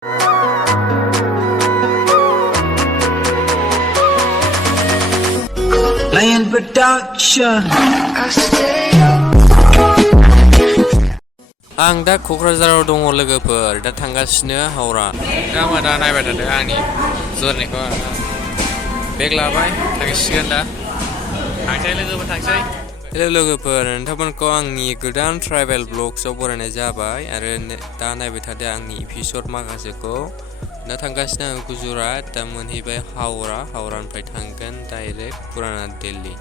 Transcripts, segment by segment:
Lion Production. आं दा क'क्राझाराव दङ लोगोफोर दा थांगासिनो हावरा दा मा दा नायबाय थादो आंनि जर्निखौ बेग लाबाय थांसिगोन दा थांसै लोगोफोर थांसै हेलौ लोगोफोर नोंथांमोनखौ आंनि गोदान ट्राइबेल ब्लग्सआव बरायनाय जाबाय आरो दा नायबाय थादो आंनि एपिसड माखासेखौ दा थांगासिनो आं गुजरात दा मोनहैबाय हावरानिफ्राय थांगोन डाइरेक्ट पुराना दिल्ली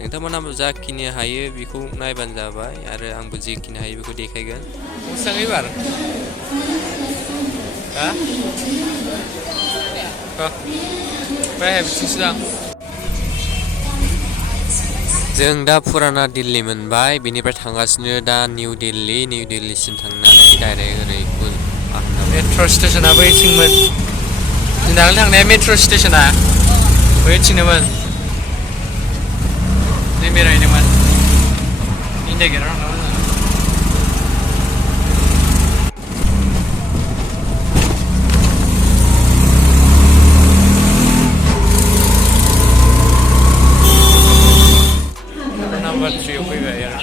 नोंथांमोना जाखिनि हायो बेखौ नायबानो जाबाय आरो आंबो जेखिनि हायो बेखौ देखायगोन मोजाङै बार जों दा पुराना दिल्ली मोनबाय बेनिफ्राय थांगासिनो दा निउ दिल्लीसिम थांनानै डाइरेक्ट ओरै मेट्र' स्टेसना बैथिंमोन जों दाखालि थांनाया मेट्र' स्टेसना बैथिंनोमोन जों बेरायदोंमोन इन्डिया गेटआव थांदोंमोन नाम्बार 3 आव फैबाय आरो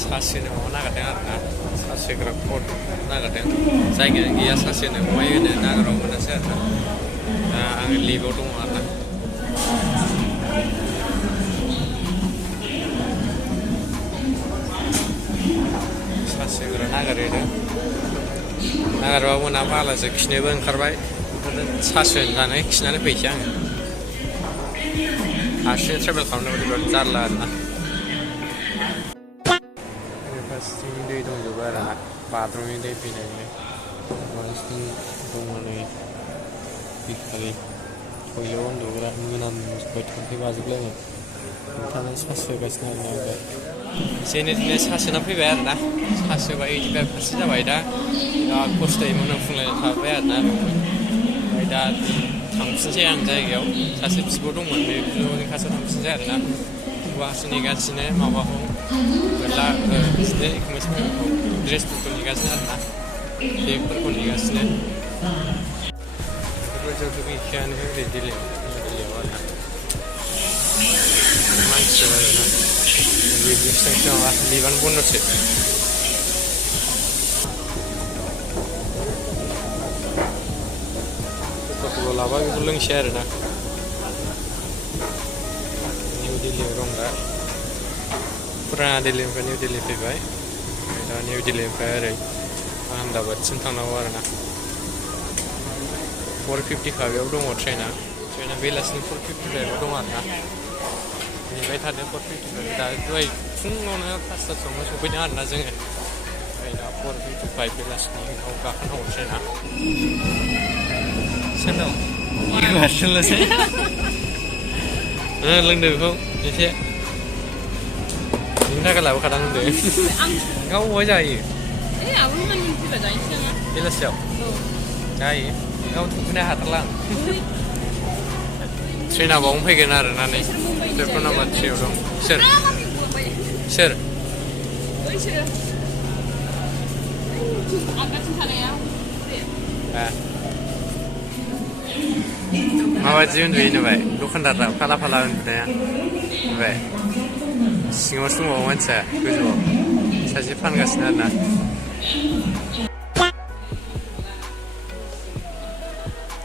सासेनो माबा नागिरदों आरोना सासेग्रा कड नागिरदों जायगायानो गैया सासेनो बहाय होनो नागिराव मोनासै आरोना दा आङो लिभआव दङ आरोना सासेग्रा नागिरबाबो मोना फालासो खिनोबो ओंखारबाय सासे होननानै खिनानै फैसै आङो हारसिं ट्रेभेल खालामनो बिराद जारला आरोना फारसेथिं दै दंजोबो आरोना बाथरुमनि दै फैनायनि फारसेथिं दङ नै बिखालि टयलेटआव उन्दुग्रा मोनामजोब्बाय थाम्फै बाजोबलायनाय नोंथाङा सासे होगासिनो आरोना ओमफ्राय जेने थेने सासेना फैबाय आरोना सासेबा 85% जाबाय दा बिराद खस्थ'यै मोनामफुंलायना थाबाय आरोना ओमफ्राय दा थांफिनसै आं जायगायाव सासे बिब' दंमोन बे बिब'नि खाथियाव थांफिनसै आरोना बिब'आसो नेगासिनो माबाखौ बिदिनो एखमबा ड्रेसफोरखौ नेगासिनो आरोना बेगफोरखौ नेगासिनो बेफोरबायदियावथ' गैखायानो ओरै दिल्लीयाव आरोना मानसिफोर आरोना बेसेबांसो माबा लिभानो बन्द'सो क'का-कला लाबा बेखौ लोंसै आरोना निउ दिल्लीयाव दं दा पुराना दिल्लीनिफ्राय निउ दिल्ली फैबाय दा निउ दिल्लीनिफ्राय ओरै आहमेदाबादसिम थांनांगौ आरोना 4:55 आव दङ ट्रेना बेलासिनि 4:55 आव दं आरोना नेबाय थादों 4:55 दा दहाय फुङावनो 5:00 सफैदों आरोना जोङो ओमफ्राय दा 4:55 बेलासिनि उनाव गाखोनांगौ ट्रेना सोरनाव हारसिंल'सै लोंदो बेखौ एसे बिनि थाखाय लाबोखादां होनदो गाव बहाय जायो बेलासियाव जायो गाव थुफैनो हाथारला आं ट्रेना बावनो फैगोन आरोना नै प्लेटफर्म नाम्बार 3 आव दं सोर माबायदि उन्दुयो नुबाय दखानदारा फाला उन्दुनाया नुबाय सिङावसो दंबावो मानसिया गोजौआव सासे फानगासिनो आरोना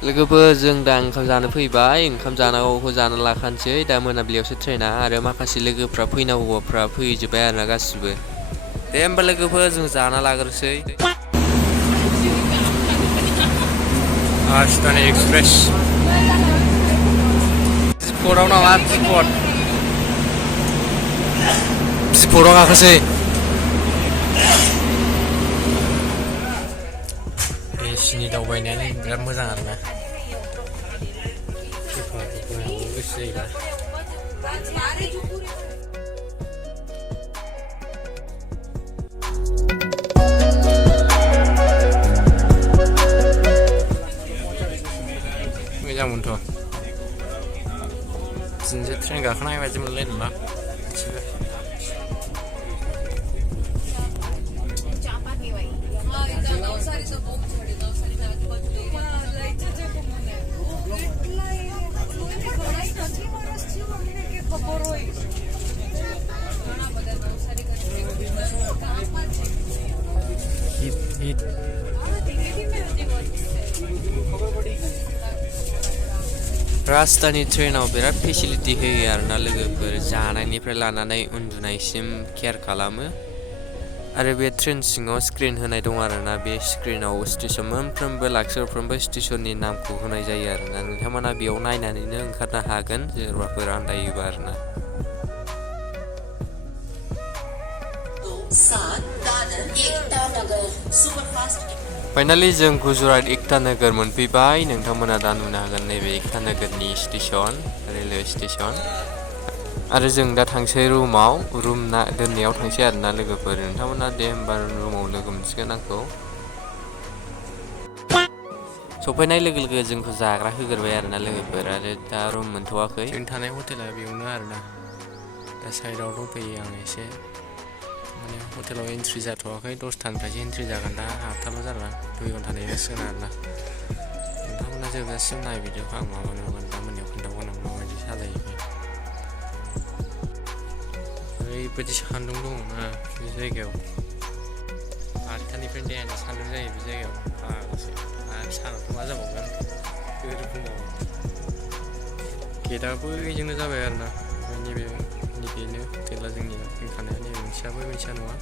लोगोफोर जों दा ओंखाम जानो फैबाय ओंखाम जानांगौखौ जाना लाखानोसै दा मोनाबिलियावसो ट्रेना आरो माखासे लोगोफ्रा फैनांगौफ्रा फैजोब्बाय आरोना गासिबो दे होमबा लोगोफोर जों जाना लाग्रोसै राजधानी एक्सप्रेस बिफराव नामा बिफराव गाखोसै एसिनि दावबायनायानो बिराद मोजां आरोना गोसो जायोबा मोजांमोनथ' बिदिनोसो ट्रेन गाखोनाय बायदि मोनलाय नङा राजधानी ट्रेनाव बिराद फेसिलिटि होयो आरोना लोगोफोर जानायनिफ्राय लानानै उन्दुनायसिम केयार खालामो आरो बे ट्रेन सिङाव स्क्रिन होनाय दं आरोना बे स्क्रिनाव स्टेशन मोनफ्रोमबो लाक्सरफ्रोमबो स्टेशननि नामखौ होनाय जायो आरोना नोंथांमोना बेयाव नायनानैनो ओंखारनो हागोन सोरबाफोर आन्दायोबा आरोना फाइनालि जों गुजरात एकता नोगोर मोनफैबाय नोंथांमोना दा नुनो हागोन नैबे एकता नोगोरनि स्टेशन रेलवे स्टेशन आरो जों दा थांसै रुमाव रुम दोननायाव थांसै आरोना लोगोफोर नोंथांमोना दे होमबा रुमाव लोगो मोनसिगोन आंखौ सफैनाय लोगो लोगो जोंखौ जाग्रा होग्रोबाय आरोना लोगोफोर आरो दा रुम मोनथ'वाखै जों थानाय हटेला बेयावनो आरोना दा साइडआव दंफैयो आं एसे माने हटेलाव एन्ट्रि जाथ'वाखै 10थानिफ्रायसो एन्ट्रि जागोन दा 8थाल' जागोन 2 घन्टा नेनांसिगोन आरोना नोंथांमोना जोबजासिम नाय भिडिअखौ आं माबानो दा मोनायाव खोन्थागोन आं माबायदि साजायो ओरैबायदि सान्दुं दङ ना बे जायगायाव 8थानिफ्राय देहानि सान्दुं जायो बे जायगायाव फाग्लासो आरो सानावथ' मा जाबावगोन रोखोमाव गेटआबो बेजोंनो जाबाय आरोना नैबेनो हटेला जोंनिया जों थानाया नैबे मोनसेयाबो मिथिया नङा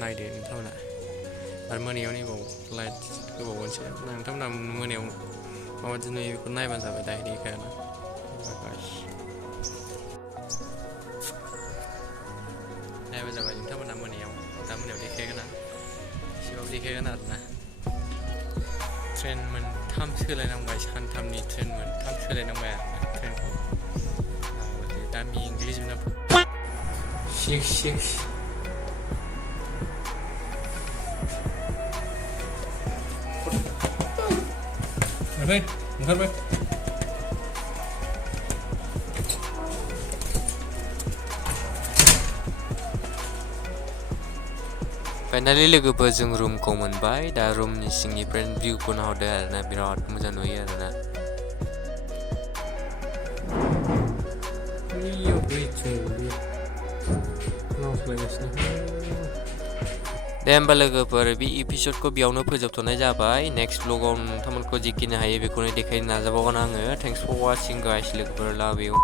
नायदो नोंथांमोना आरो मोनायाव नैबाव लाइट होबावगोनसो नोंथांमोना मोनायाव माबायदि नुयो बेखौ नायबानो जाबाय डाइरेक्ट देखायाना नायबानो जाबाय नोंथांमोना मोनायाव दा मोनायाव देखायगोन आं एसेबाबो देखायगोन आरोना ट्रेन मोनथाम सोलायनांबाय सानथामनि ट्रेन मोनथाम सोलायनांबाय आरोना ट्रेनखौ दामि इंलिसजोंनो 6 ओंखारबाय फाइनालि लोगोफोर जों रुमखौ मोनबाय दा रुमनि सिंनिफ्राय भिउखौ नाहरदो आरोना बिराद मोजां नुयो आरोना दे होमबा लोगोफोर बे एपिसडखौ बेयावनो फोजोबथ'नाय जाबाय नेक्स्ट ब्लगाव नोंथांमोनखौ जिखिनि हायो बेखौनो देखायनो नाजाबावगोन आङो थेंक्स फर वाचिं गाइस लोगोफोर लाभ इउ